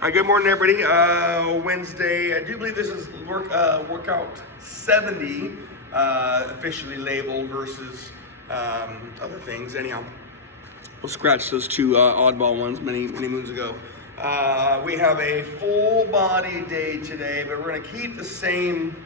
Good morning, everybody. Wednesday, I do believe this is workout 70, officially labeled versus other things. Anyhow, we'll scratch those two oddball ones many moons ago. We have a full body day today, but we're going to keep the same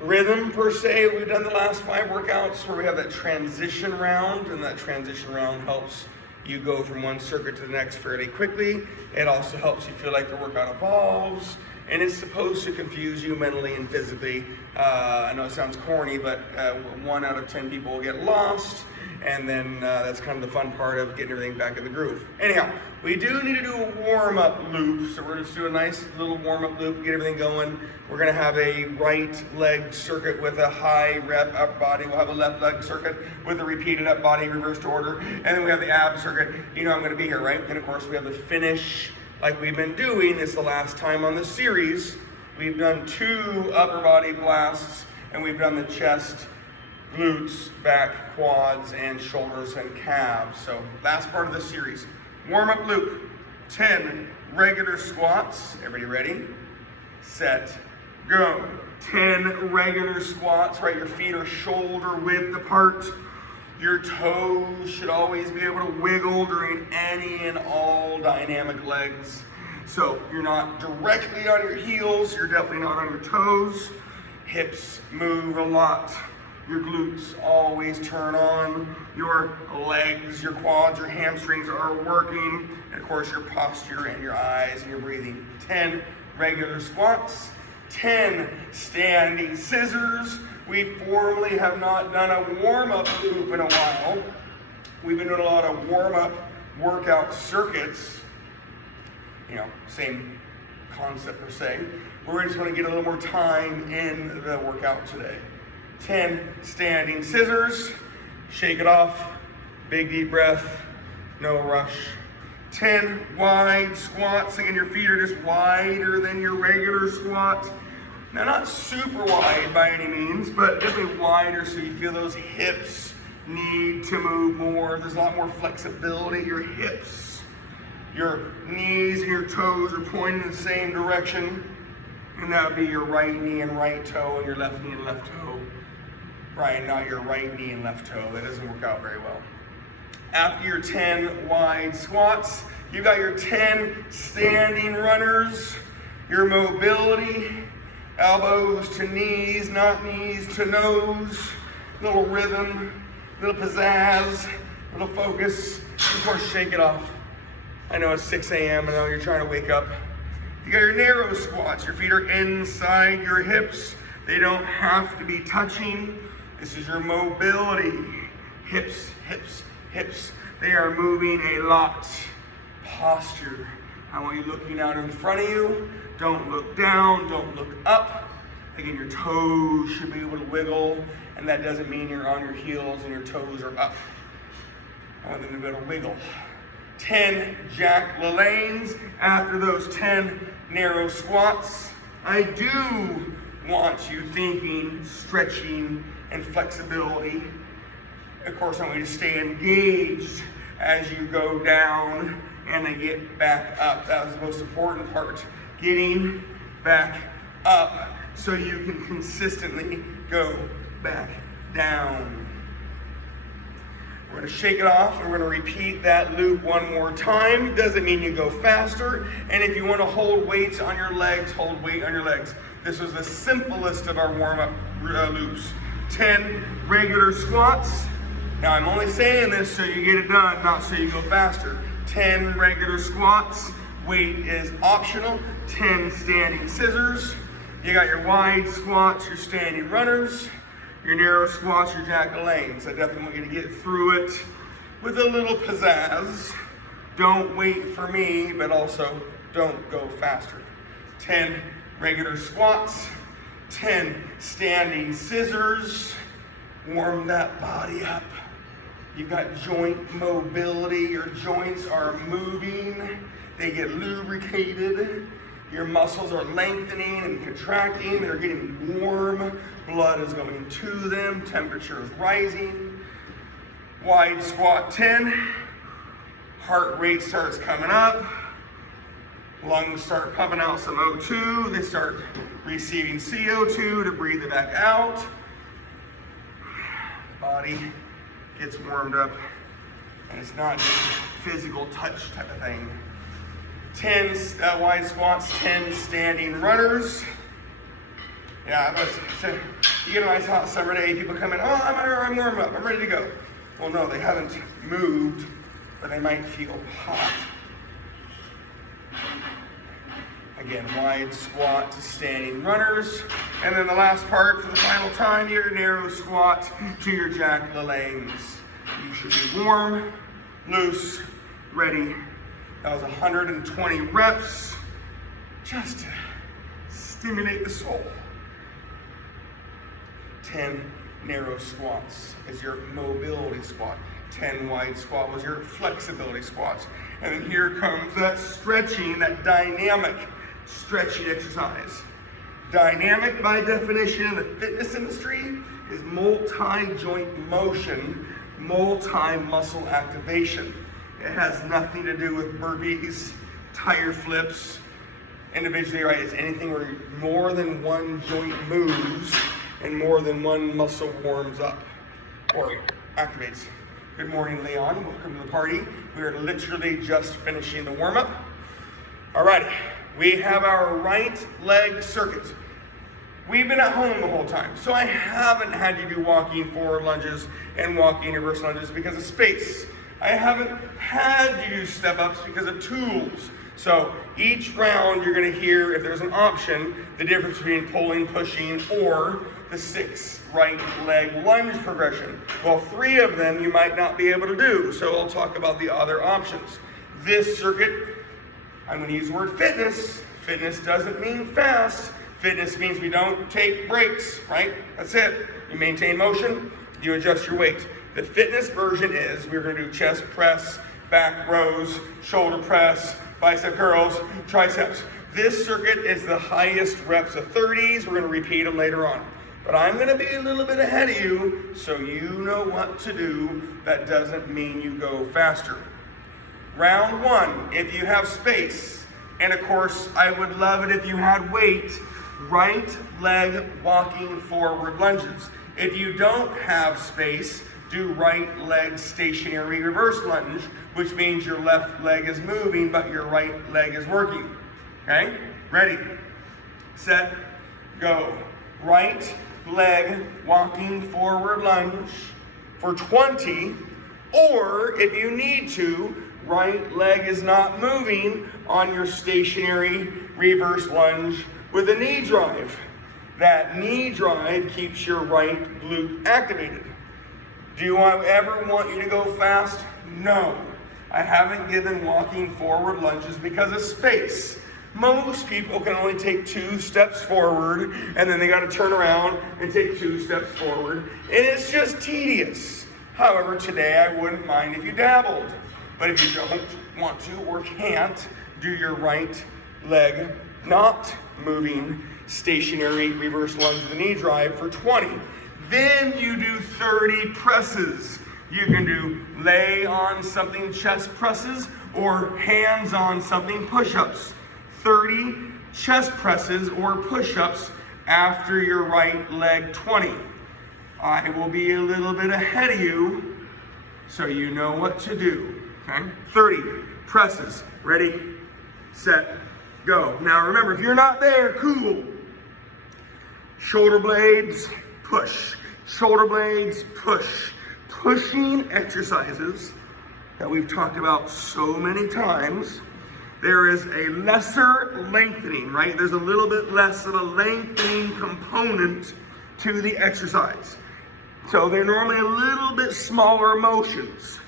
rhythm per se we've done the last 5 workouts, where we have that transition round, and that transition round helps you go from one circuit to the next fairly quickly. It also helps you feel like the workout evolves, and it's supposed to confuse you mentally and physically. I know it sounds corny, but 1 out of 10 people will get lost, and then that's kind of the fun part of getting everything back in the groove. Anyhow, we do need to do a warm-up loop, so we're just do a nice little warm-up loop, get everything going. We're gonna have a right leg circuit with a high rep upper body. We'll have a left leg circuit with a repeated up body reversed order. And then we have the ab circuit. You know I'm gonna be here, right? And of course we have the finish like we've been doing. It's the last time on the series. We've done 2 upper body blasts, and we've done the chest, glutes, back, quads, and shoulders and calves. So last part of the series. Warm-up loop, 10 regular squats. Everybody ready? Set, go. 10 regular squats, right? Your feet are shoulder width apart. Your toes should always be able to wiggle during any and all dynamic legs. So you're not directly on your heels, you're definitely not on your toes. Hips move a lot. Your glutes always turn on. Your legs, your quads, your hamstrings are working. And of course your posture and your eyes and your breathing. 10 regular squats, 10 standing scissors. We formally have not done a warm-up loop in a while. We've been doing a lot of warm-up workout circuits. You know, same concept per se. But we just want to get a little more time in the workout today. 10 standing scissors. Shake it off. Big deep breath. No rush. 10 wide squats. Again, your feet are just wider than your regular squat. Now, not super wide by any means, but definitely wider so you feel those hips need to move more. There's a lot more flexibility in your hips. Your knees and your toes are pointing in the same direction, and that would be your right knee and right toe, and your left knee and left toe. Right, not your right knee and left toe. That doesn't work out very well. After your 10 wide squats, you got your 10 standing runners, your mobility, elbows to knees, not knees to nose, little rhythm, little pizzazz, little focus. Of course, shake it off. I know it's 6 a.m. and I know you're trying to wake up. You got your narrow squats. Your feet are inside your hips. They don't have to be touching. This is your mobility. Hips, hips, hips. They are moving a lot. Posture. I want you looking out in front of you. Don't look down, don't look up. Again, your toes should be able to wiggle, and that doesn't mean you're on your heels and your toes are up. I want them to be able to wiggle. 10 Jack LaLannes. After those 10 narrow squats, I do want you thinking, stretching, and flexibility. Of course, I want you to stay engaged as you go down and then get back up. That was the most important part. Getting back up so you can consistently go back down. We're going to shake it off, and we're going to repeat that loop one more time. Doesn't mean you go faster. And if you want to hold weights on your legs, hold weight on your legs. This was the simplest of our warm-up loops. 10 regular squats. Now I'm only saying this so you get it done, not so you go faster. 10 regular squats. Weight is optional. 10 standing scissors. You got your wide squats, your standing runners, your narrow squats, your Jack LaLannes. I definitely want you to get through it with a little pizzazz. Don't wait for me, but also don't go faster. 10 regular squats, 10 standing scissors. Warm that body up. You've got joint mobility. Your joints are moving. They get lubricated. Your muscles are lengthening and contracting. They're getting warm. Blood is going to them. Temperature is rising. Wide squat 10. Heart rate starts coming up. Lungs start pumping out some O2. They start receiving CO2 to breathe it back out. The body gets warmed up, and it's not just physical touch type of thing. 10 wide squats, 10 standing runners. Yeah, you get a nice hot summer day, people come in, oh, I'm warm up, I'm ready to go. Well, no, they haven't moved, but they might feel hot. Again, wide squat to standing runners. And then the last part for the final time, your narrow squat to your Jack LaLanne's. You should be warm, loose, ready. That was 120 reps just to stimulate the soul. 10 narrow squats is your mobility squat. 10 wide squat was your flexibility squats. And then here comes that stretching, that dynamic stretching exercise. Dynamic, by definition in the fitness industry, is multi-joint motion, multi-muscle activation. It has nothing to do with burpees, tire flips, individually, right? It's anything where more than one joint moves and more than one muscle warms up or activates. Good morning, Leon. Welcome to the party. We are literally just finishing the warm-up. All right. We have our right leg circuit. We've been at home the whole time, so I haven't had you do walking forward lunges and walking reverse lunges because of space. I haven't had you do step-ups because of tools. So each round you're gonna hear, if there's an option, the difference between pulling, pushing, or the 6 right leg lunge progression. Well, 3 of them you might not be able to do, so I'll talk about the other options. This circuit, I'm going to use the word fitness. Fitness doesn't mean fast. Fitness means we don't take breaks, right? That's it. You maintain motion, you adjust your weight. The fitness version is we're going to do chest press, back rows, shoulder press, bicep curls, triceps. This circuit is the highest reps of 30s. We're going to repeat them later on. But I'm going to be a little bit ahead of you so you know what to do. That doesn't mean you go faster. Round 1, if you have space, and of course, I would love it if you had weight, right leg walking forward lunges. If you don't have space, do right leg stationary reverse lunge, which means your left leg is moving, but your right leg is working. Okay? Ready, set, go. Right leg walking forward lunge for 20, or if you need to, right leg is not moving on your stationary reverse lunge with a knee drive. That knee drive keeps your right glute activated. Do I ever want you to go fast? No. I haven't given walking forward lunges because of space. Most people can only take 2 steps forward and then they got to turn around and take 2 steps forward, and it's just tedious. However, today I wouldn't mind if you dabbled. But if you don't want to or can't, do your right leg not moving stationary reverse lunge with the knee drive for 20. Then you do 30 presses. You can do lay on something chest presses or hands on something push-ups. 30 chest presses or push-ups after your right leg 20. I will be a little bit ahead of you so you know what to do. Okay, 30 presses. Ready, set, go. Now remember, if you're not there, cool. Shoulder blades, push. Shoulder blades, push. Pushing exercises that we've talked about so many times. There is a lesser lengthening, right? There's a little bit less of a lengthening component to the exercise. So they're normally a little bit smaller motions.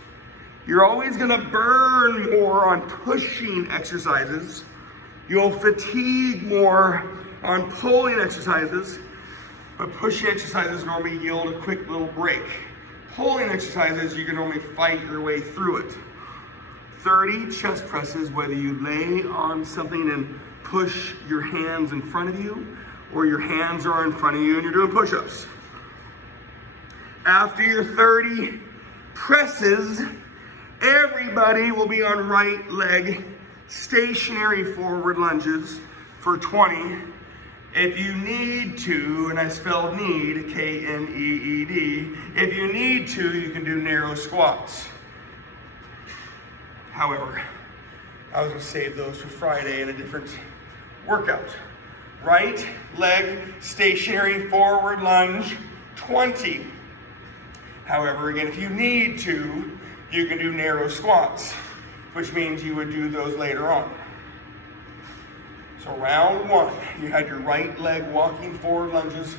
You're always gonna burn more on pushing exercises. You'll fatigue more on pulling exercises, but pushing exercises normally yield a quick little break. Pulling exercises, you can normally fight your way through it. 30 chest presses, whether you lay on something and push your hands in front of you, or your hands are in front of you and you're doing push-ups. After your 30 presses, everybody will be on right leg stationary forward lunges for 20. If you need to, and I spelled need, K-N-E-E-D, if you need to, you can do narrow squats. However, I was gonna save those for Friday in a different workout. Right leg stationary forward lunge, 20. However, again, if you need to, you can do narrow squats, which means you would do those later on. So round one, you had your right leg walking forward lunges,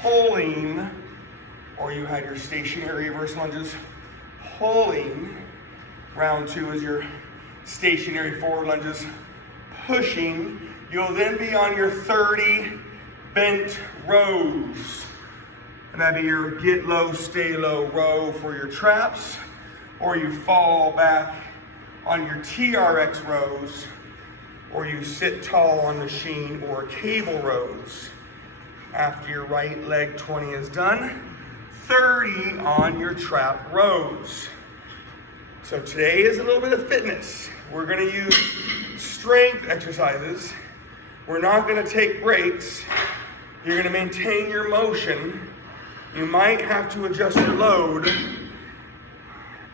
pulling, or you had your stationary reverse lunges, pulling. Round two is your stationary forward lunges, pushing. You'll then be on your 30 bent rows. And that'd be your get low, stay low row for your traps, or you fall back on your TRX rows, or you sit tall on machine or cable rows. After your right leg 20 is done, 30 on your trap rows. So today is a little bit of fitness. We're gonna use strength exercises. We're not gonna take breaks. You're gonna maintain your motion. You might have to adjust your load,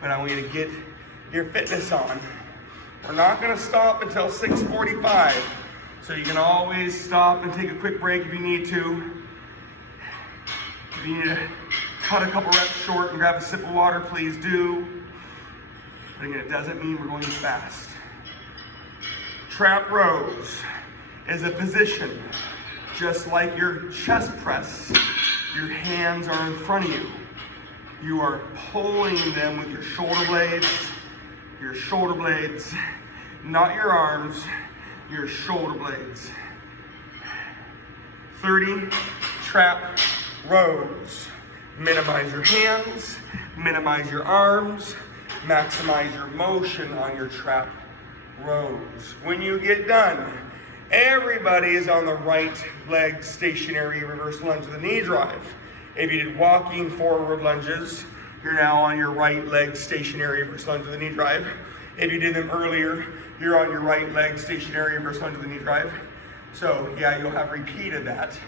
but I want you to get your fitness on. We're not gonna stop until 6:45, so you can always stop and take a quick break if you need to. If you need to cut a couple reps short and grab a sip of water, please do. But again, it doesn't mean we're going fast. Trap rows is a position, just like your chest press, your hands are in front of you. You are pulling them with your shoulder blades, not your arms, your shoulder blades. 30 trap rows. Minimize your hands, minimize your arms, maximize your motion on your trap rows. When you get done, everybody is on the right leg stationary reverse lunge with the knee drive. If you did walking forward lunges, you're now on your right leg stationary reverse lunge with the knee drive. If you did them earlier, you're on your right leg stationary reverse lunge with the knee drive. So yeah, you'll have repeated that.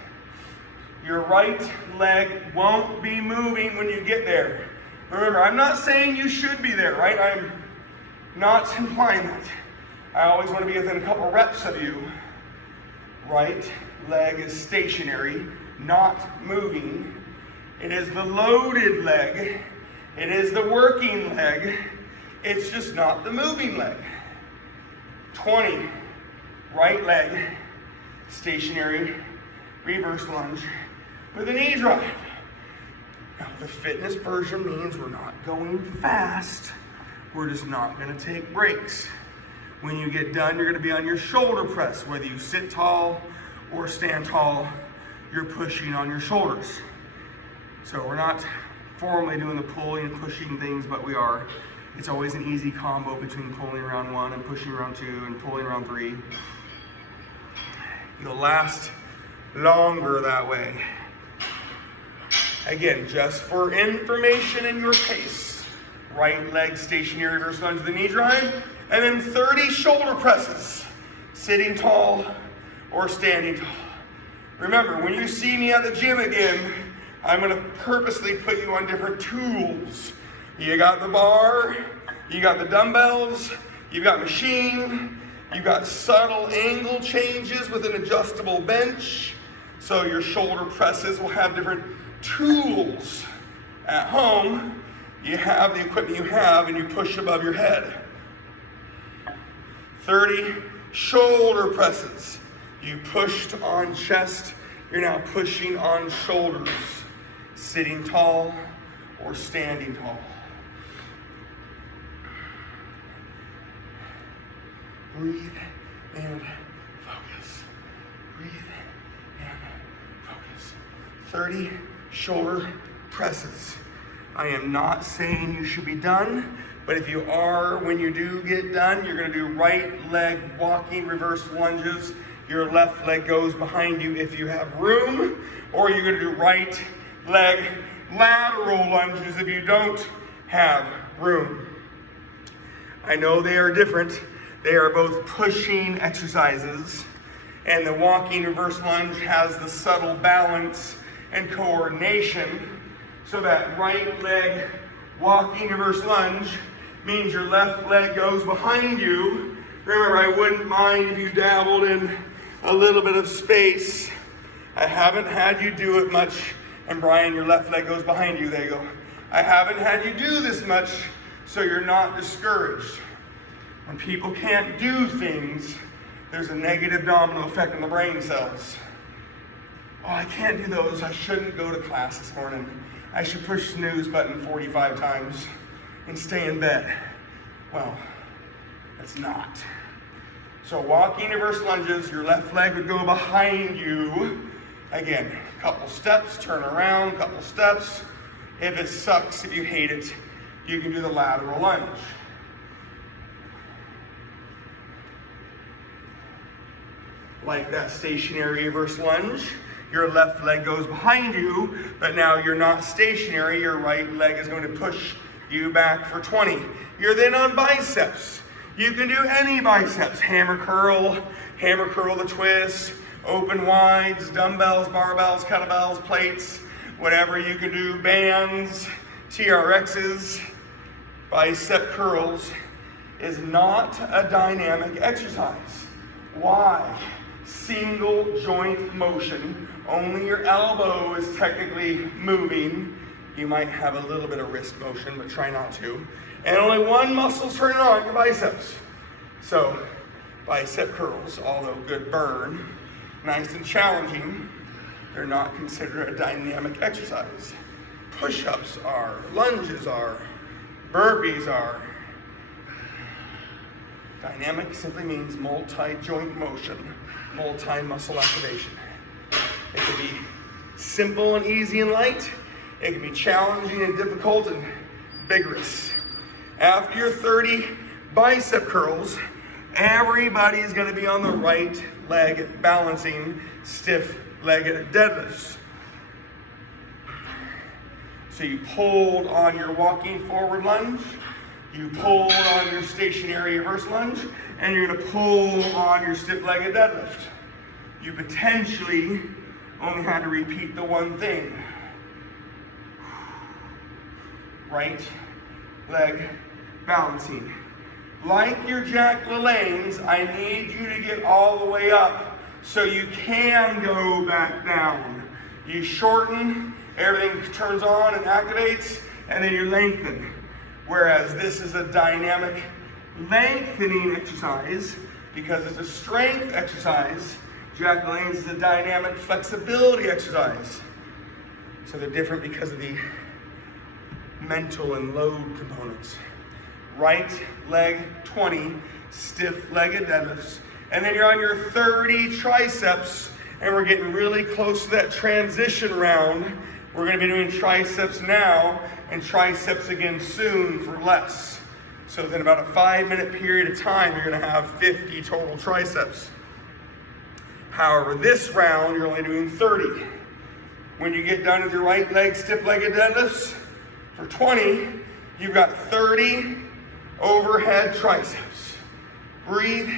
Your right leg won't be moving when you get there. Remember, I'm not saying you should be there, right? I'm not implying that. I always want to be within a couple reps of you. Right leg is stationary, not moving. It is the loaded leg. It is the working leg. It's just not the moving leg. 20, right leg, stationary, reverse lunge with a knee drive. Now, the fitness version means we're not going fast. We're just not going to take breaks. When you get done, you're going to be on your shoulder press. Whether you sit tall or stand tall, you're pushing on your shoulders. So we're not formally doing the pulling and pushing things, but we are. It's always an easy combo between pulling round one and pushing round two and pulling round three. You'll last longer that way. Again, just for information in your pace, right leg stationary reverse lunge with the knee drive, and then 30 shoulder presses, sitting tall or standing tall. Remember, when you see me at the gym again, I'm gonna purposely put you on different tools. You got the bar, you got the dumbbells, you've got machine, you've got subtle angle changes with an adjustable bench. So your shoulder presses will have different tools. At home, you have the equipment you have and you push above your head. 30 shoulder presses. You pushed on chest, you're now pushing on shoulders. Sitting tall or standing tall. Breathe and focus. Breathe and focus. 30 shoulder presses. I am not saying you should be done, but if you are, when you do get done, you're gonna do right leg walking reverse lunges. Your left leg goes behind you if you have room, or you're gonna do right leg lateral lunges if you don't have room. I know they are different. They are both pushing exercises, and the walking reverse lunge has the subtle balance and coordination. So that right leg walking reverse lunge means your left leg goes behind you. Remember, I wouldn't mind if you dabbled in a little bit of space. I haven't had you do it much. And Brian, your left leg goes behind you. There you go. I haven't had you do this much, so you're not discouraged. When people can't do things, there's a negative domino effect on the brain cells. Oh, I can't do those. I shouldn't go to class this morning. I should push the snooze button 45 times and stay in bed. Well, that's not. So walking reverse lunges, your left leg would go behind you. Again, couple steps, turn around, couple steps. If it sucks, if you hate it, you can do the lateral lunge. Like that stationary reverse lunge, your left leg goes behind you, but now you're not stationary. Your right leg is going to push you back for 20. You're then on biceps. You can do any biceps, hammer curl the twist, open wides, dumbbells, barbells, kettlebells, plates, whatever you can do, bands, TRXs. Bicep curls is not a dynamic exercise. Why? Single joint motion. Only your elbow is technically moving. You might have a little bit of wrist motion, but try not to. And only one muscle's turning on, your biceps. So, bicep curls, although good burn, nice and challenging, they're not considered a dynamic exercise. Push-ups are, lunges are, burpees are. Dynamic simply means multi-joint motion, multi-muscle activation. It can be simple and easy and light. It can be challenging and difficult and vigorous. After your 30 bicep curls, everybody's going to be on the right leg balancing stiff-legged deadlifts. So you pulled on your walking forward lunge, you pulled on your stationary reverse lunge, and you're going to pull on your stiff-legged deadlift. You potentially only had to repeat the one thing. Right leg balancing. Like your Jack LaLanne's, I need you to get all the way up so you can go back down. You shorten, everything turns on and activates, and then you lengthen. Whereas this is a dynamic lengthening exercise because it's a strength exercise. Jack LaLanne's is a dynamic flexibility exercise. So they're different because of the mental and load components. Right leg 20 stiff-legged deadlifts, and then you're on your 30 triceps, and we're getting really close to that transition round. We're going to be doing triceps now and triceps again soon for less. So within about a 5-minute period of time, you're going to have 50 total triceps. However, this round you're only doing 30. When you get done with your right leg stiff-legged deadlifts for 20, you've got 30 overhead triceps. Breathe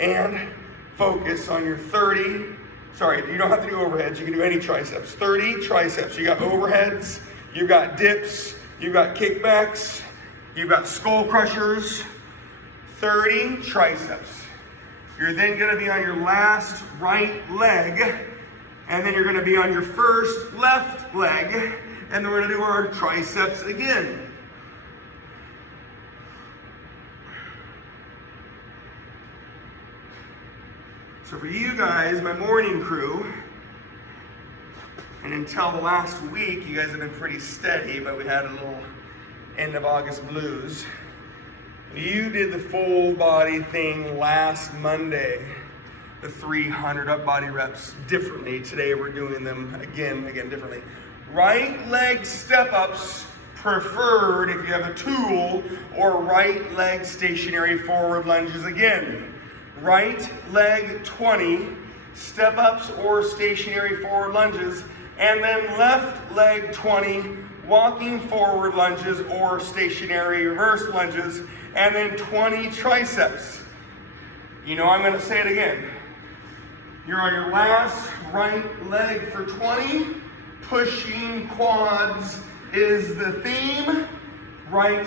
and focus on your 30. Sorry, you don't have to do overheads. You can do any triceps. 30 triceps. You got overheads. You've got dips. You've got kickbacks. You've got skull crushers. 30 triceps. You're then going to be on your last right leg. And then you're going to be on your first left leg. And then we're going to do our triceps again. So for you guys, my morning crew, and until the last week, you guys have been pretty steady, but we had a little end of August blues. You did the full body thing last Monday, the 300 up body reps differently. Today we're doing them again differently. Right leg step-ups preferred if you have a tool, or right leg stationary forward lunges again. Right leg 20 step-ups or stationary forward lunges, and then left leg 20 walking forward lunges or stationary reverse lunges, and then 20 triceps. You know I'm going to say it again. You're on your last right leg for 20. Pushing quads is the theme. Right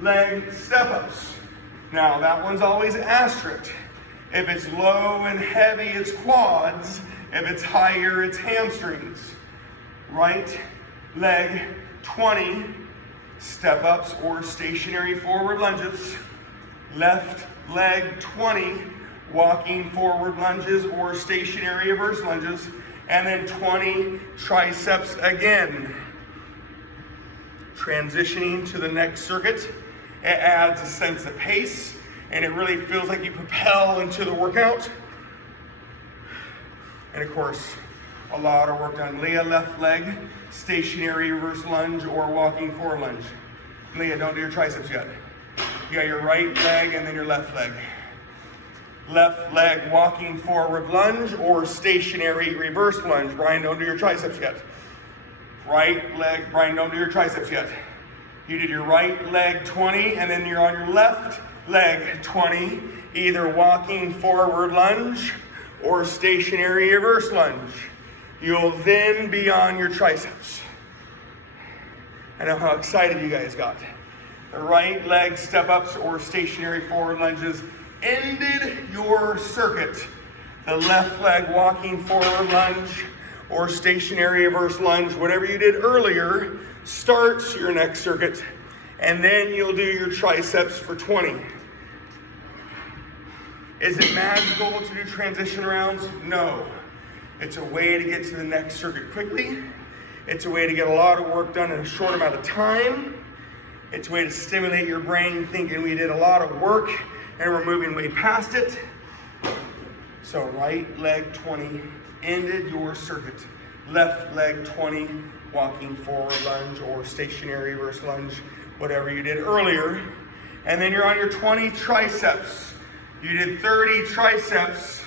leg step-ups. Now that one's always asterisk. If it's low and heavy, it's quads. If it's higher, it's hamstrings. Right leg 20 step-ups or stationary forward lunges. Left leg 20 walking forward lunges or stationary reverse lunges. And then 20 triceps again. Transitioning to the next circuit, it adds a sense of pace, and it really feels like you propel into the workout. And of course, a lot of work done. Leah, left leg, stationary reverse lunge or walking forward lunge. Leah, don't do your triceps yet. You got your right leg and then your left leg. Left leg walking forward lunge or stationary reverse lunge. Brian, don't do your triceps yet. Right leg, Brian, don't do your triceps yet. You did your right leg 20 and then you're on your left leg 20, either walking forward lunge or stationary reverse lunge. You'll then be on your triceps. I know how excited you guys got. The right leg step-ups or stationary forward lunges ended your circuit. The left leg walking forward lunge or stationary reverse lunge, whatever you did earlier, starts your next circuit, and then you'll do your triceps for 20. Is it magical to do transition rounds? No. It's a way to get to the next circuit quickly. It's a way to get a lot of work done in a short amount of time. It's a way to stimulate your brain thinking we did a lot of work and we're moving way past it. So right leg 20 ended your circuit. Left leg 20, walking forward lunge or stationary reverse lunge, whatever you did earlier. And then you're on your 20 triceps. You did 30 triceps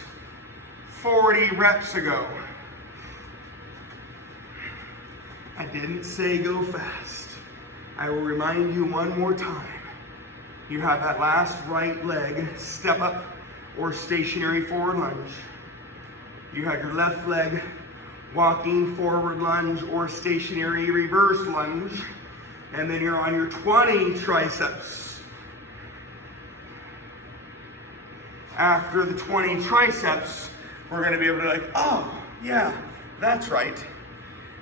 40 reps ago. I didn't say go fast. I will remind you one more time. You have that last right leg step up or stationary forward lunge. You have your left leg walking forward lunge or stationary reverse lunge. And then you're on your 20 triceps. After the 20 triceps, we're going to be able to oh, yeah, that's right.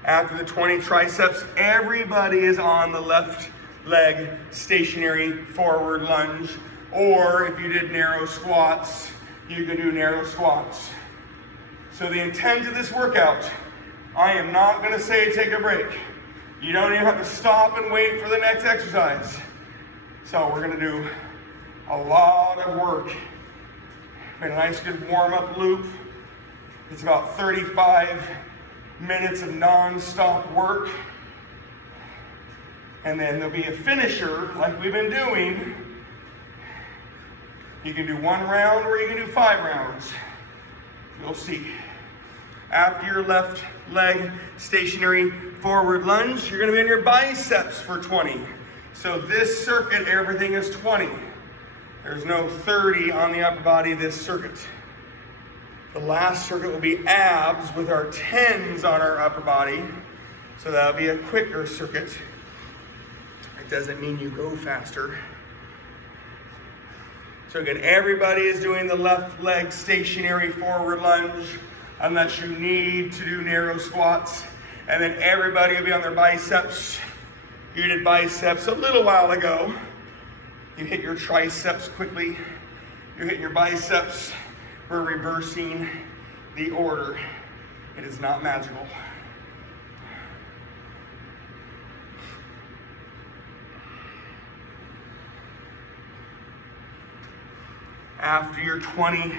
After the 20 triceps, everybody is on the left leg stationary forward lunge. Or if you did narrow squats, you can do narrow squats. So the intent of this workout, I am not going to say take a break. You don't even have to stop and wait for the next exercise. So we're going to do a lot of work. A nice good warm-up loop. It's about 35 minutes of non-stop work. And then there'll be a finisher like we've been doing. You can do 1 round or you can do 5 rounds. You'll see. After your left leg stationary forward lunge, you're going to be on your biceps for 20. So this circuit, everything is 20. There's no 30 on the upper body this circuit. The last circuit will be abs with our 10s on our upper body. So that'll be a quicker circuit. It doesn't mean you go faster. So again, everybody is doing the left leg stationary forward lunge unless you need to do narrow squats. And then everybody will be on their biceps. You did biceps a little while ago. You hit your triceps quickly. You're hitting your biceps. We're reversing the order. It is not magical. After your 20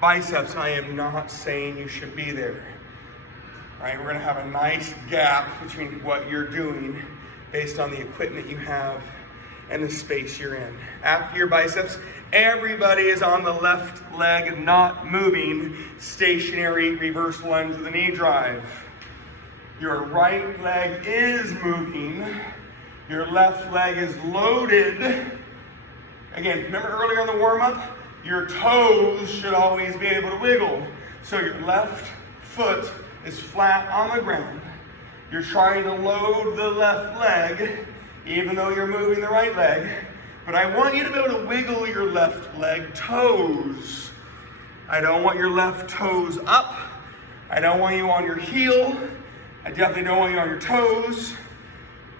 biceps, I am not saying you should be there. All right, we're going to have a nice gap between what you're doing based on the equipment you have and the space you're in. After your biceps, everybody is on the left leg, not moving, stationary reverse lunge with a knee drive. Your right leg is moving. Your left leg is loaded. Again, remember earlier in the warm-up, Your toes should always be able to wiggle. So your left foot is flat on the ground. You're trying to load the left leg, even though you're moving the right leg. But I want you to be able to wiggle your left leg toes. I don't want your left toes up. I don't want you on your heel. I definitely don't want you on your toes.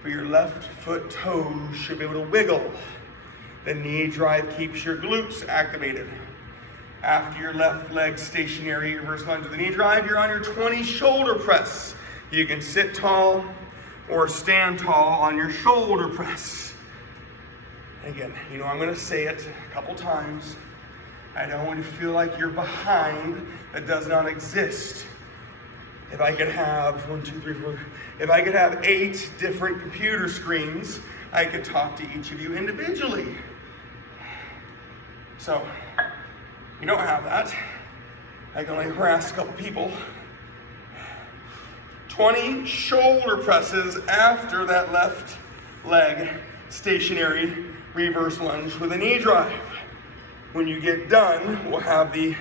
But your left foot toes should be able to wiggle. The knee drive keeps your glutes activated. After your left leg stationary reverse lunge with the knee drive, you're on your 20 shoulder press. You can sit tall or stand tall on your shoulder press. Again, you know I'm going to say it a couple times. I don't want you to feel like you're behind. That does not exist. If I could have 1, 2, 3, 4, if I could have 8 different computer screens, I could talk to each of you individually. So, you don't have that. I can only harass a couple people. 20 shoulder presses after that left leg stationary reverse lunge with a knee drive. When you get done, we'll have the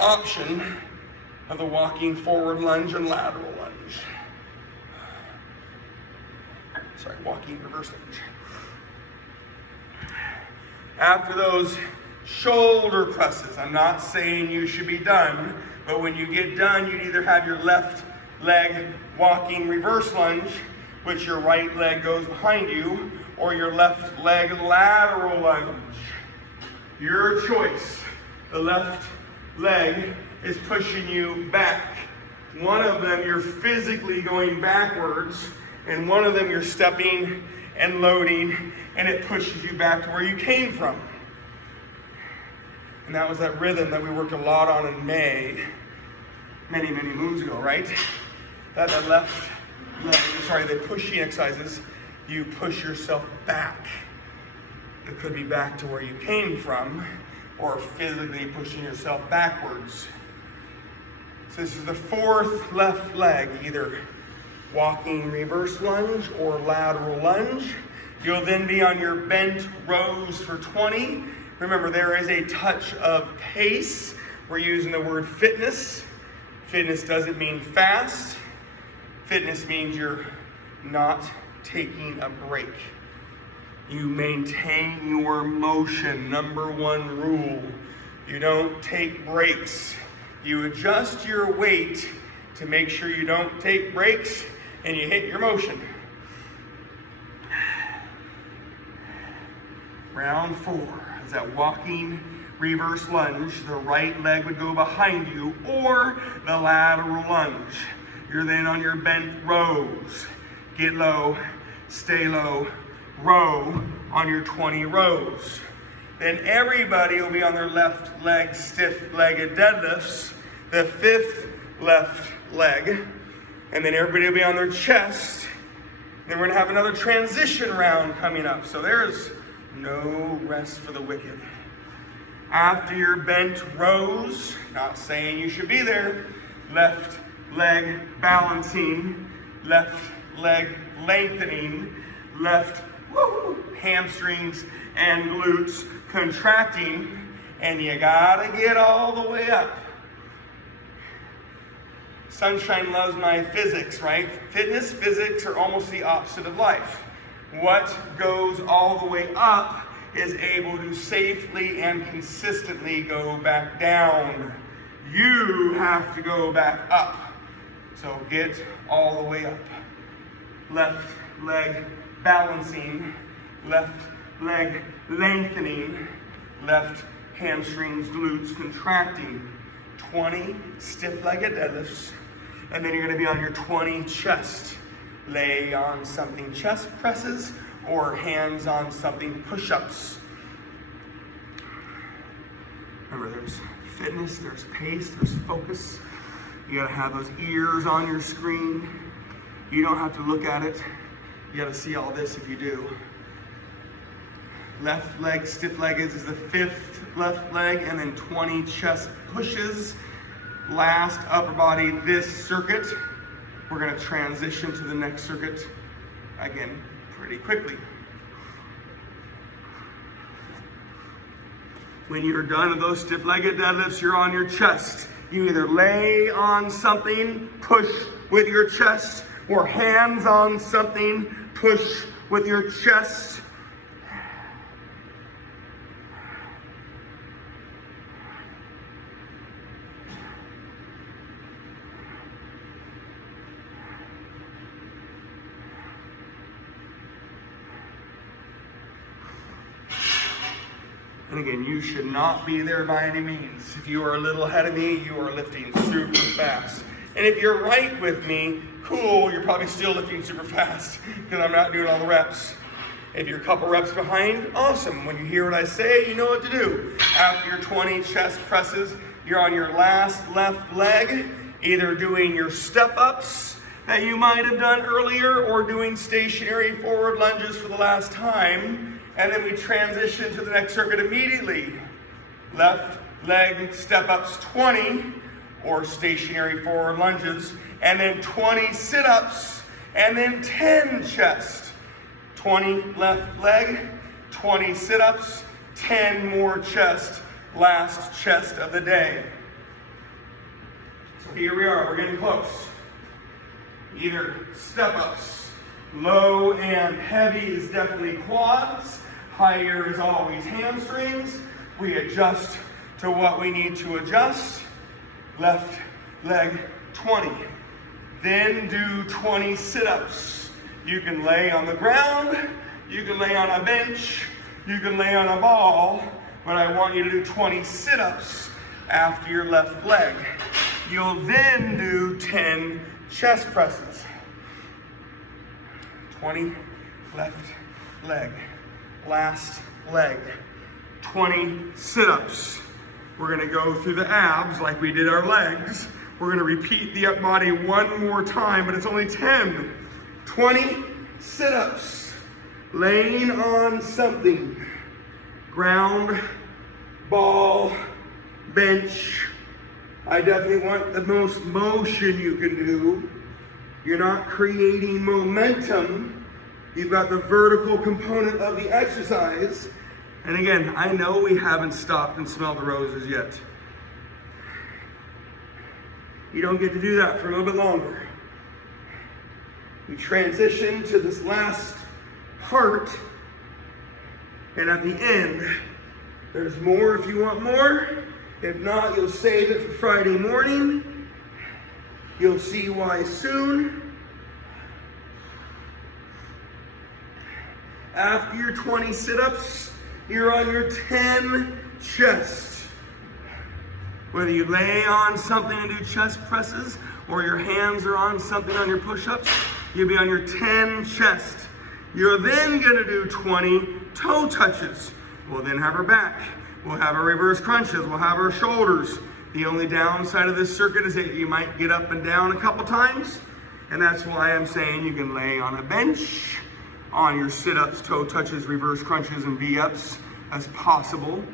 option of the walking forward lunge and lateral lunge. Sorry, walking reverse lunge. After those shoulder presses, I'm not saying you should be done, but when you get done, you'd either have your left leg walking reverse lunge, which your right leg goes behind you, or your left leg lateral lunge. Your choice. The left leg is pushing you back. One of them you're physically going backwards, and one of them you're stepping and loading, and it pushes you back to where you came from. And that was that rhythm that we worked a lot on in May, many moons ago, right? That left leg, the pushing exercises, you push yourself back. It could be back to where you came from, or physically pushing yourself backwards. So this is the 4th left leg, either walking reverse lunge or lateral lunge. You'll then be on your bent rows for 20. Remember, there is a touch of pace. We're using the word fitness. Fitness doesn't mean fast. Fitness means you're not taking a break. You maintain your motion. Number 1 rule. You don't take breaks. You adjust your weight to make sure you don't take breaks and you hit your motion. Round 4 is that walking reverse lunge. The right leg would go behind you, or the lateral lunge. You're then on your bent rows. Get low, stay low, row on your 20 rows. Then everybody will be on their left leg, stiff-legged deadlifts, the 5th left leg. And then everybody will be on their chest. Then we're gonna have another transition round coming up. So there's no rest for the wicked. After your bent rows, not saying you should be there, left leg balancing, left leg lengthening, left hamstrings and glutes contracting, and you gotta get all the way up. Sunshine loves my physics, right? Fitness, physics are almost the opposite of life. What goes all the way up is able to safely and consistently go back down. You have to go back up. So get all the way up. Left leg balancing, left leg lengthening, left hamstrings, glutes contracting. 20 stiff-legged deadlifts, and then you're going to be on your 20 chest. Lay on something chest presses or hands on something push-ups. Remember, there's fitness, there's pace, there's focus. You gotta have those ears on your screen. You don't have to look at it. You gotta see all this if you do. Left leg stiff-legged is the 5th left leg, and then 20 chest pushes. Last upper body this circuit. We're gonna transition to the next circuit again pretty quickly. When you're done with those stiff-legged deadlifts, you're on your chest. You either lay on something, push with your chest, or hands on something, push with your chest. And again, you should not be there by any means. If you are a little ahead of me, you are lifting super fast. And if you're right with me, cool, you're probably still lifting super fast because I'm not doing all the reps. If you're a couple reps behind, awesome. When you hear what I say, you know what to do. After your 20 chest presses, you're on your last left leg, either doing your step-ups that you might have done earlier or doing stationary forward lunges for the last time. And then we transition to the next circuit immediately. Left leg step-ups 20 or stationary forward lunges, and then 20 sit-ups, and then 10 chest. 20 left leg, 20 sit-ups, 10 more chest, last chest of the day. So here we are, we're getting close. Either step-ups, low and heavy is definitely quads, higher is always hamstrings. We adjust to what we need to adjust. Left leg 20. Then do 20 sit-ups. You can lay on the ground, you can lay on a bench, you can lay on a ball, but I want you to do 20 sit-ups after your left leg. You'll then do 10 chest presses. 20 left leg. Last leg. 20 sit-ups. We're gonna go through the abs like we did our legs. We're gonna repeat the up body one more time, but it's only 10. 20 sit-ups. Laying on something. Ground, ball, bench. I definitely want the most motion you can do. You're not creating momentum. You've got the vertical component of the exercise. And again, I know we haven't stopped and smelled the roses yet. You don't get to do that for a little bit longer. We transition to this last part, and at the end, there's more if you want more. If not, you'll save it for Friday morning. You'll see why soon. After your 20 sit-ups, you're on your 10 chest. Whether you lay on something and do chest presses, or your hands are on something on your push-ups, you'll be on your 10 chest. You're then gonna do 20 toe touches. We'll then have our back. We'll have our reverse crunches. We'll have our shoulders. The only downside of this circuit is that you might get up and down a couple times, and that's why I'm saying you can lay on a bench, on your sit-ups, toe touches, reverse crunches, and V-ups as possible.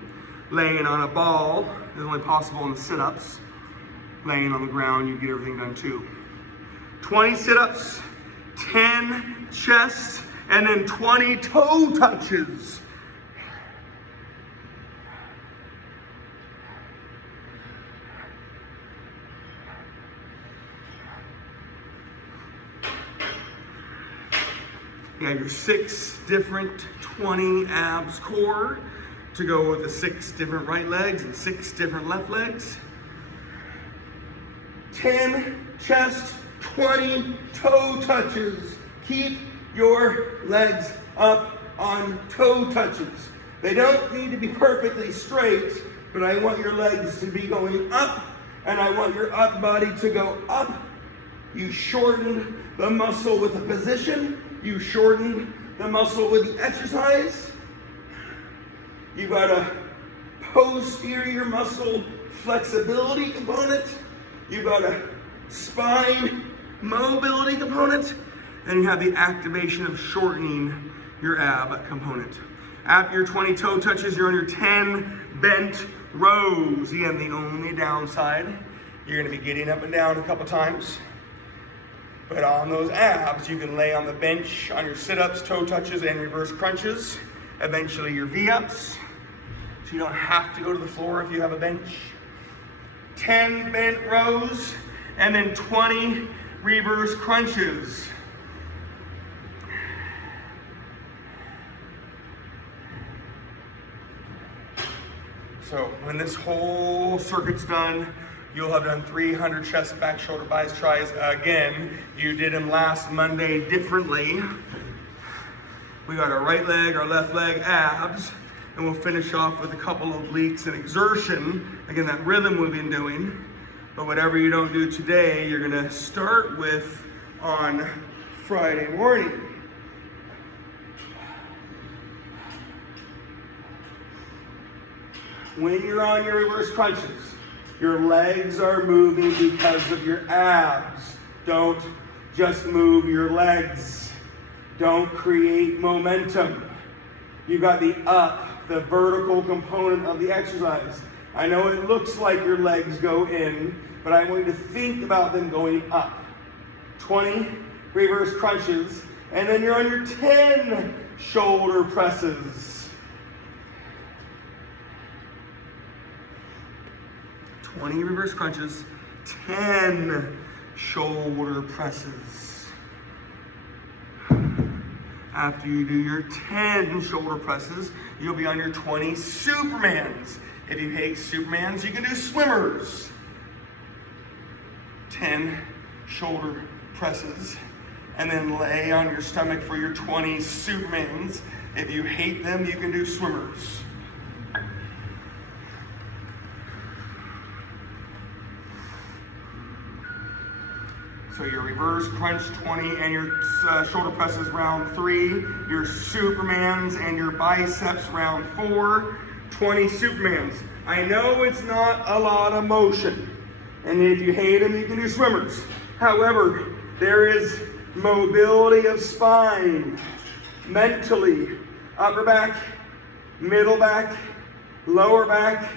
Laying on a ball is only possible in the sit-ups. Laying on the ground, you get everything done too. 20 sit-ups, 10 chest, and then 20 toe touches. You have your 6 different 20 abs core to go with the 6 different right legs and 6 different left legs. 10 chest, 20 toe touches. Keep your legs up on toe touches. They don't need to be perfectly straight, but I want your legs to be going up, and I want your up body to go up. You shortened the muscle with the position. You shortened the muscle with the exercise. You've got a posterior muscle flexibility component. You've got a spine mobility component. And you have the activation of shortening your ab component. After your 20 toe touches, you're on your 10 bent rows. Again, the only downside, you're gonna be getting up and down a couple times. But on those abs, you can lay on the bench on your sit-ups, toe touches, and reverse crunches. Eventually your V-ups. So you don't have to go to the floor if you have a bench. 10 bent rows, and then 20 reverse crunches. So when this whole circuit's done, you'll have done 300 chest, back, shoulder, biceps, tries. Again, you did them last Monday differently. We got our right leg, our left leg, abs, and we'll finish off with a couple of obliques and exertion. Again, that rhythm we've been doing. But whatever you don't do today, you're gonna start with on Friday morning. When you're on your reverse crunches, your legs are moving because of your abs. Don't just move your legs. Don't create momentum. You got the up, the vertical component of the exercise. I know it looks like your legs go in, but I want you to think about them going up. 20 reverse crunches, and then you're on your 10 shoulder presses. 20 reverse crunches, 10 shoulder presses. After you do your 10 shoulder presses, you'll be on your 20 Supermans. If you hate Supermans, you can do swimmers. 10 shoulder presses, and then lay on your stomach for your 20 Supermans. If you hate them, you can do swimmers. So your reverse crunch 20 and your shoulder presses round 3, your Supermans and your biceps round 4, 20 Supermans. I know it's not a lot of motion, and if you hate them, you can do swimmers. However, there is mobility of spine, mentally, upper back, middle back, lower back,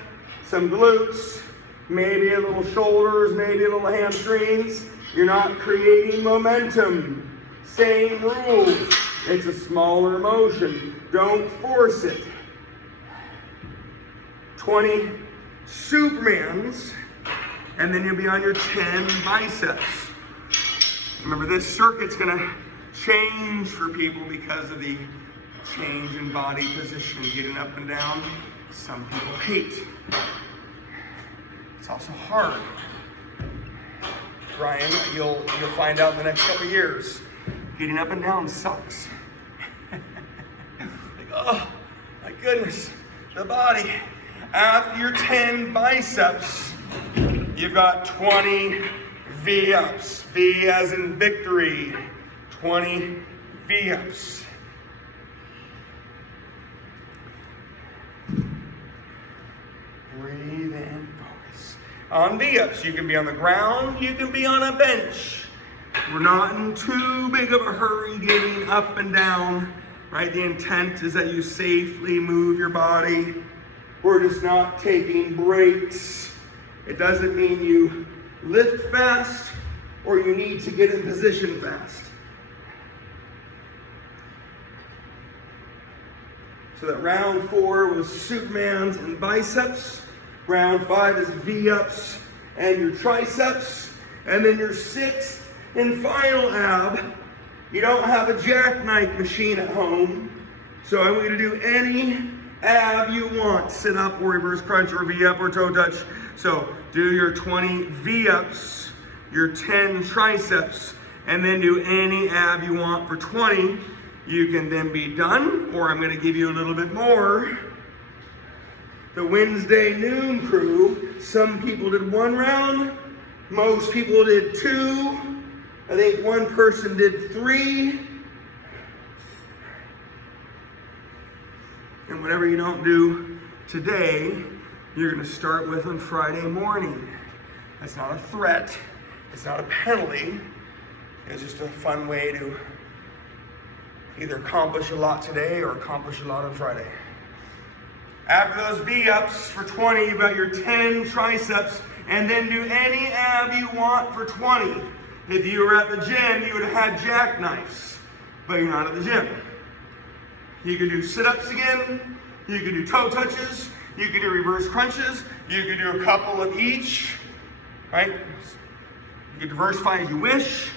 some glutes, maybe a little shoulders, maybe a little hamstrings. You're not creating momentum. Same rules. It's a smaller motion. Don't force it. 20 Supermans, and then you'll be on your 10 biceps. Remember, this circuit's gonna change for people because of the change in body position, getting up and down. Some people hate. It's also hard. Ryan, you'll find out in the next couple of years, getting up and down sucks. Like, oh my goodness, the body. After your 10 biceps, you've got 20 V-ups. V as in victory. 20 V-ups. Breathe in, focus. On V-ups, you can be on the ground, you can be on a bench. We're not in too big of a hurry getting up and down, right? The intent is that you safely move your body. We're just not taking breaks. It doesn't mean you lift fast or you need to get in position fast. So that round 4 was Supermans and biceps. Round 5 is V-ups and your triceps. And then your 6th and final ab. You don't have a jackknife machine at home, so I want you to do any ab you want. Sit up or reverse crunch or V-up or toe touch. So do your 20 V-ups, your 10 triceps, and then do any ab you want for 20. You can then be done, or I'm gonna give you a little bit more. The Wednesday noon crew, some people did 1 round, most people did 2. I think one person did 3. And whatever you don't do today, you're gonna start with on Friday morning. That's not a threat, it's not a penalty. It's just a fun way to either accomplish a lot today or accomplish a lot on Friday. After those V-ups for 20, you've got your 10 triceps, and then do any ab you want for 20. If you were at the gym, you would have had jackknives, but you're not at the gym. You can do sit-ups again, you can do toe touches, You could do reverse crunches. You could do a couple of each, right? You can diversify as you wish.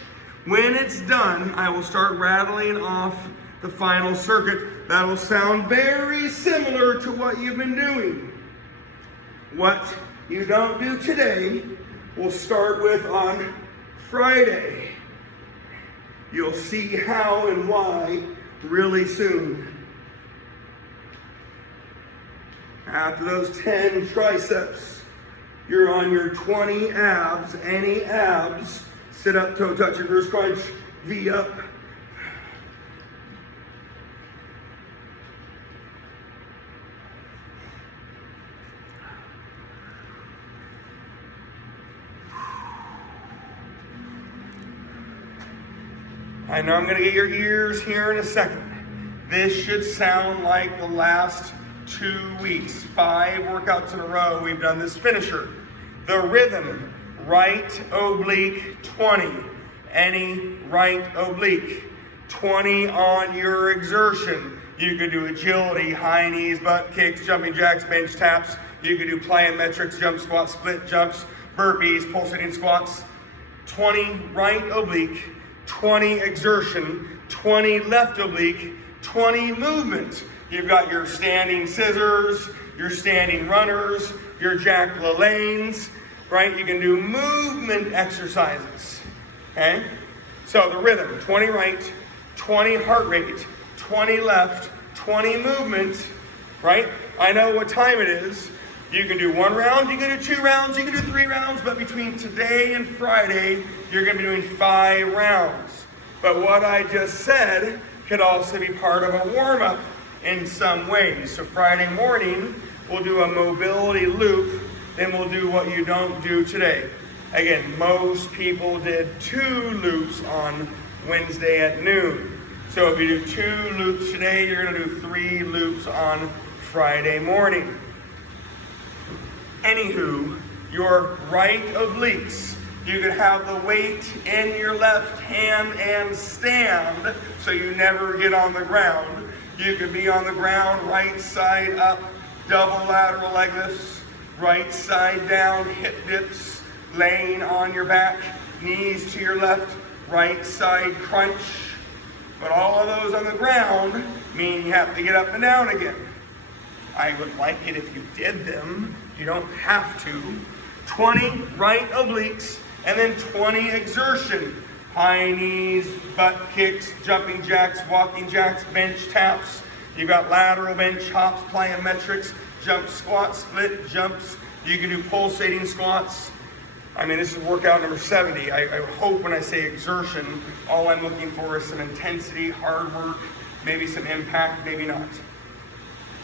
When it's done, I will start rattling off the final circuit. That'll sound very similar to what you've been doing. What you don't do today, we'll start with on Friday. You'll see how and why really soon. After those 10 triceps, you're on your 20 abs. Any abs, sit up, toe touch, reverse crunch, V up. I know I'm going to get your ears here in a second. This should sound like the last 2 weeks. 5 workouts in a row, we've done this finisher. The rhythm, right oblique 20. Any right oblique. 20 on your exertion. You could do agility, high knees, butt kicks, jumping jacks, bench taps. You could do plyometrics, jump squats, split jumps, burpees, pulsating squats. 20 right oblique. 20 exertion, 20 left oblique, 20 movement. You've got your standing scissors, your standing runners, your Jack LaLannes, right? You can do movement exercises, okay? So the rhythm, 20 right, 20 heart rate, 20 left, 20 movement, right? I know what time it is. You can do 1 round, you can do 2 rounds, you can do 3 rounds, but between today and Friday, you're going to be doing 5 rounds. But what I just said could also be part of a warm-up in some ways. So Friday morning, we'll do a mobility loop, then we'll do what you don't do today. Again, most people did 2 loops on Wednesday at noon. So if you do 2 loops today, you're going to do 3 loops on Friday morning. Anywho, your right obliques, you could have the weight in your left hand and stand so you never get on the ground. You could be on the ground, right side up, double lateral leg lifts, right side down, hip dips, laying on your back, knees to your left, right side crunch. But all of those on the ground mean you have to get up and down again. I would like it if you did them. You don't have to. 20 right obliques, and then 20 exertion. High knees, butt kicks, jumping jacks, walking jacks, bench taps. You've got lateral bench, hops, plyometrics, jump squats, split jumps. You can do pulsating squats. I mean, this is workout number 70. I hope when I say exertion, all I'm looking for is some intensity, hard work, maybe some impact, maybe not.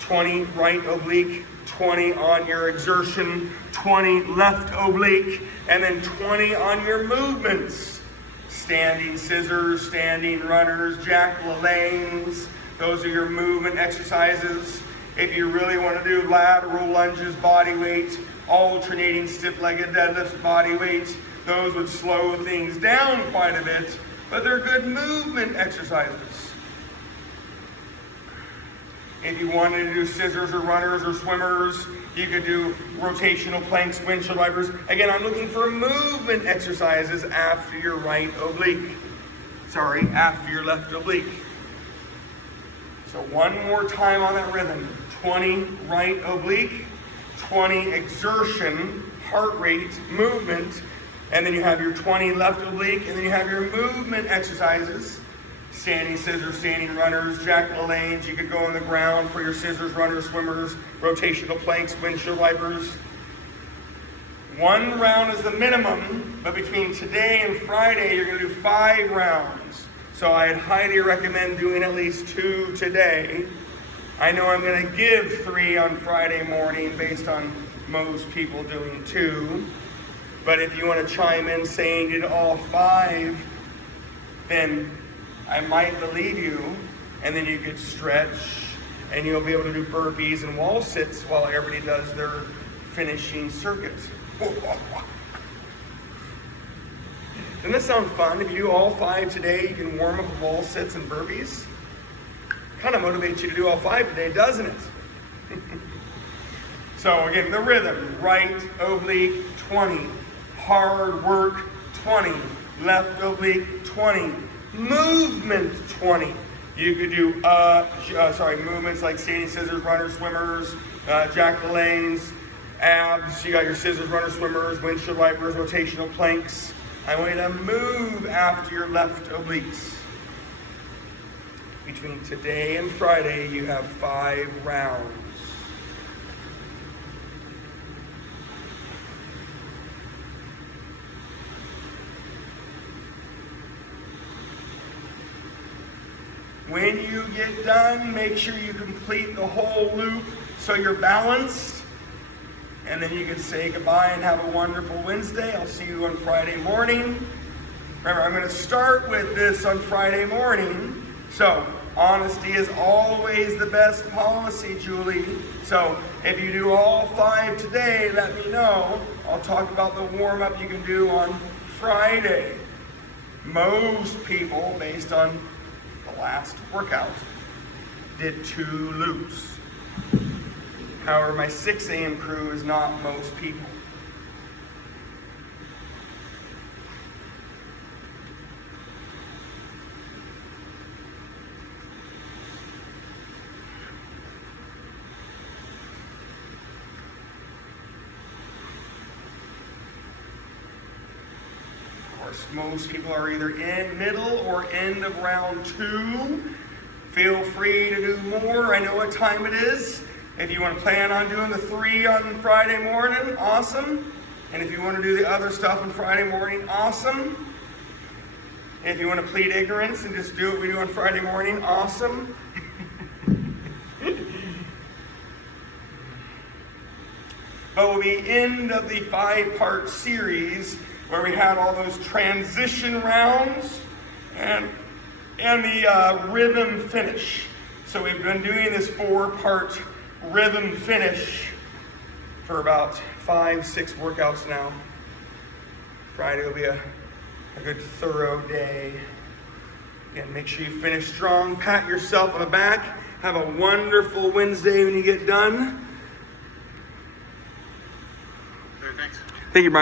20 right oblique, 20 on your exertion, 20 left oblique, and then 20 on your movements. Standing scissors, standing runners, Jack LaLannes. Those are your movement exercises. If you really want to do lateral lunges, body weight, alternating stiff-legged deadlifts, body weight, those would slow things down quite a bit, but they're good movement exercises. If you wanted to do scissors or runners or swimmers, you could do rotational planks, windshield wipers. Again, I'm looking for movement exercises after your right oblique. Sorry, after your left oblique. So one more time on that rhythm. 20 right oblique, 20 exertion, heart rate, movement, and then you have your 20 left oblique, and then you have your movement exercises. Standing scissors, standing runners, Jack LaLannes. You could go on the ground for your scissors, runners, swimmers, rotational planks, windshield wipers. 1 round is the minimum, but between today and Friday, you're going to do 5 rounds. So I'd highly recommend doing at least 2 today. I know I'm going to give 3 on Friday morning based on most people doing 2. But if you want to chime in saying you did all 5, then I might believe you, and then you could stretch, and you'll be able to do burpees and wall sits while everybody does their finishing circuit. Doesn't that sound fun? If you do all 5 today, you can warm up with wall sits and burpees. Kind of motivates you to do all 5 today, doesn't it? So again, the rhythm, right oblique 20, hard work 20, left oblique 20, movement 20. You could do movements like standing scissors, runners, swimmers, jack-o'-lanes, abs. You got your scissors, runners, swimmers, windshield wipers, rotational planks. I want you to move after your left obliques. Between today and Friday, you have 5 rounds. When you get done, make sure you complete the whole loop so you're balanced. And then you can say goodbye and have a wonderful Wednesday. I'll see you on Friday morning. Remember, I'm going to start with this on Friday morning. So, honesty is always the best policy, Julie. So, if you do all 5 today, let me know. I'll talk about the warm-up you can do on Friday. Most people, based on the last workout, did 2 loops. However, my 6 a.m. crew is not most people. Of course, most people are either in middle or end of round 2. Feel free to do more. I know what time it is. If you want to plan on doing the 3 on Friday morning, awesome. And if you want to do the other stuff on Friday morning, awesome. If you want to plead ignorance and just do what we do on Friday morning, awesome. But we'll be end of the 5-part series where we had all those transition rounds and the rhythm finish. So we've been doing this 4-part rhythm finish for about 5-6 workouts now. Friday will be a good thorough day. Again, make sure you finish strong. Pat yourself on the back. Have a wonderful Wednesday when you get done. Thanks. Thank you, Brian.